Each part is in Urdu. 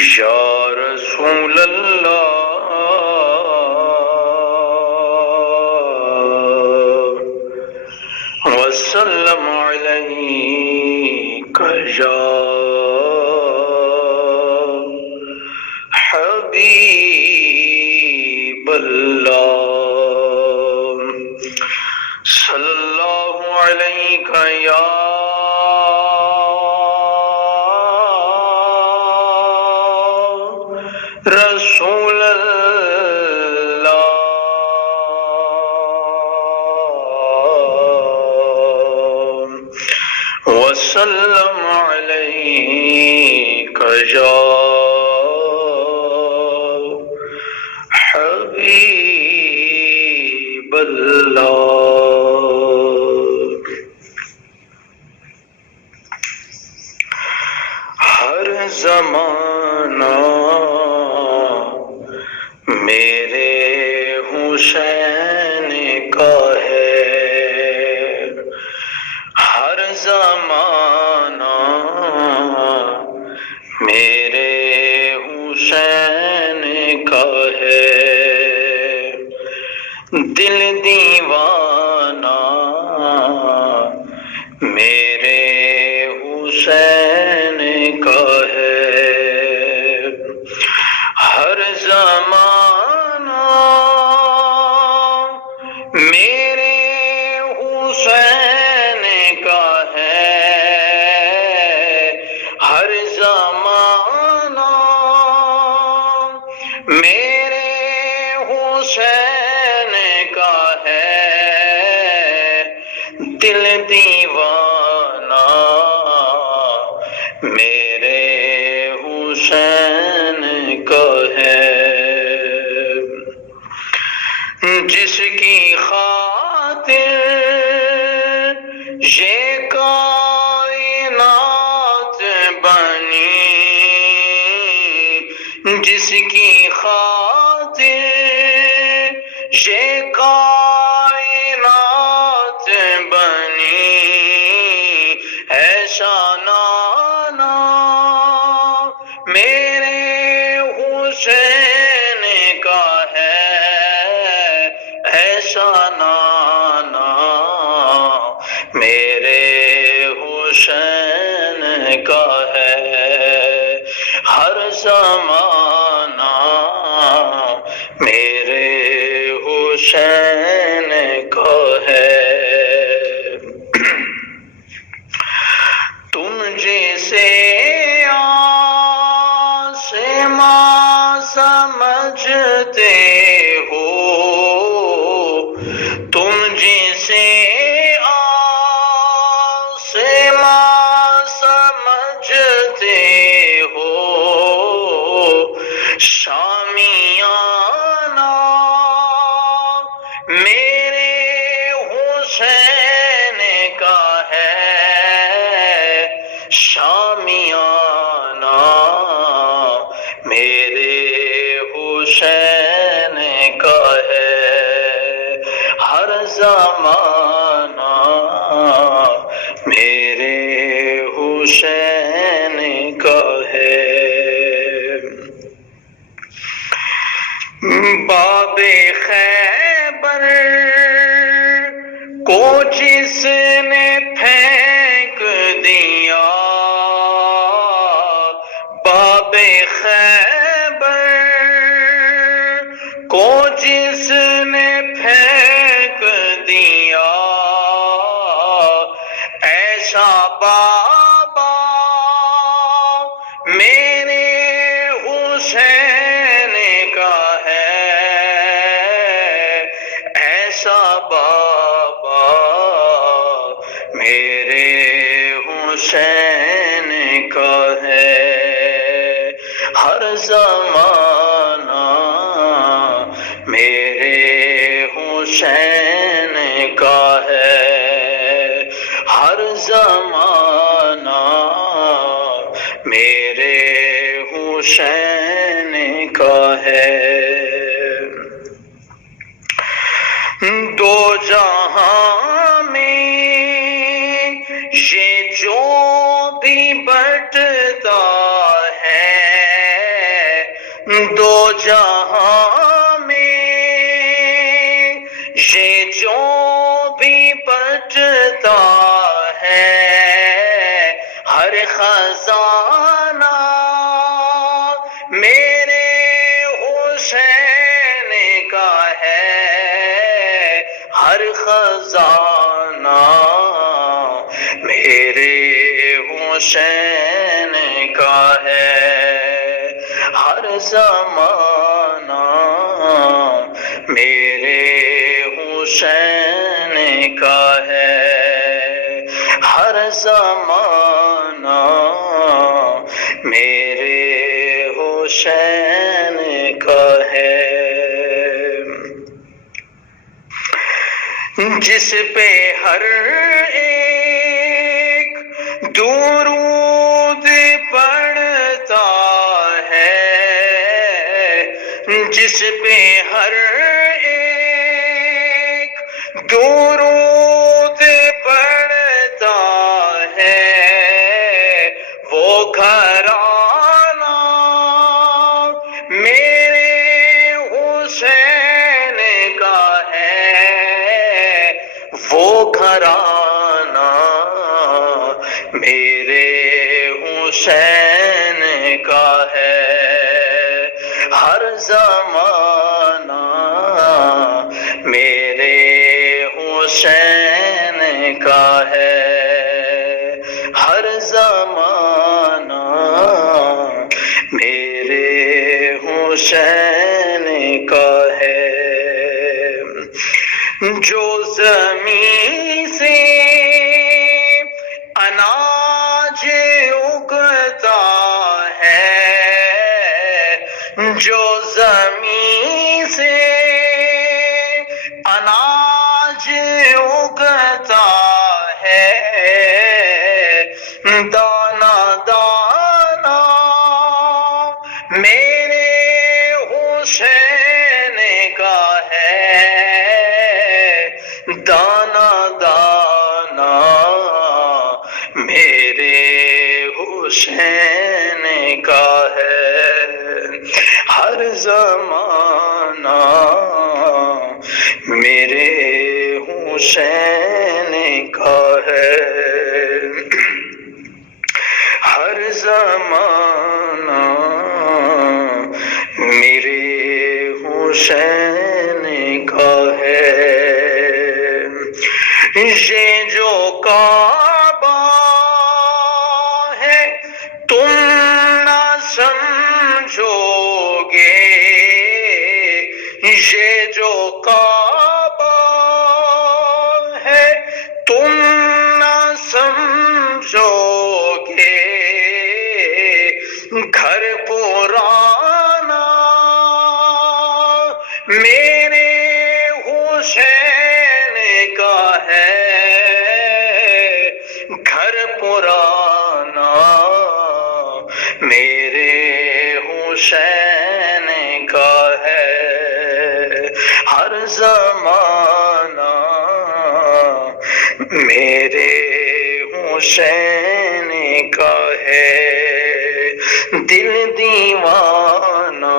یا رسول اللہ وسلم علیک یا حبیب اللہ صلی اللہ علیک یا رسول اللہ وسلم علیک یا حبیب اللہ ہر زمانہ میرے حسین کا ہے، ہر زمانہ میرے حسین کا ہے، دل دیوانہ میرے حسین کا ہے، ہر زمانہ میرے حسین کا ہے، ہر زمانہ میرے حسین کا ہے، دل دیوانہ میرے حسین کا ہے، جس کی خاطر یہ کائنات بنی، جس کی خاطر یہ کائنات بنی، ایسا نانا میرے حسین کا ہے، ایسا نانا میرے حسین کا ہے، ہر زمانہ میرے حسین کا ہے، تم جسے آسماں سمجھتے ہو، تم جسے آسماں سمجھتے ہو، شامیانہ میرے حسین کا ہے، شامیانہ میرے حسین کا ہے، ہر زمانہ میرے حسین کا ہے، باب خیبر کو جس نے پھینک دیا، باب خیبر کو جس نے پھینک دیا، ایسا بابا میرے حسین کا ہے، ایسا بابا میرے حسین کا ہے، ہر زمانہ میرے حسین کا ہے، ہر زمانہ میرے حسین کا ہے، دو جہاں میں یہ جو بھی بٹتا ہے، جہاں میں یہ جو بھی بچتا ہے ہر خزانہ میرے حسین کا ہے، ہر خزانہ میرے حسین کا ہے، ہر زمانہ میرے حسین کا ہے، ہر زمانہ میرے حسین کا ہے۔ جس پہ ہر ایک درود پڑھتا ہے، جس پہ ہر ایک درود پڑھتا ہے، وہ گھرانہ میرے حسین کا ہے، وہ گھرانہ میرے حسین کا ہے، ہر زمانہ میرے حسین کا ہے، ہر زمانہ میرے حسین کا ہے۔ جو زمین سے اناج اگتا ہے، جو زمین سے اناج اگتا ہے، دانا دانا میرے حسین کا ہے، دانا دانا میرے حسین کا ہے، ہر زمانہ میرے حسین کا ہے، ہر زمانہ میرے حسین کا ہے۔ یہ جو کعبہ ہے تم نہ سمجھو گے، یہ جو کعبہ ہے تم نہ سمجھو گے، گھر پرانا میرے حسین کا ہے، گھر پرانا میرے حسین کا ہے، ہر زمانہ میرے حسین کا ہے، دل دیوانہ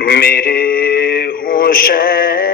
میرے حسین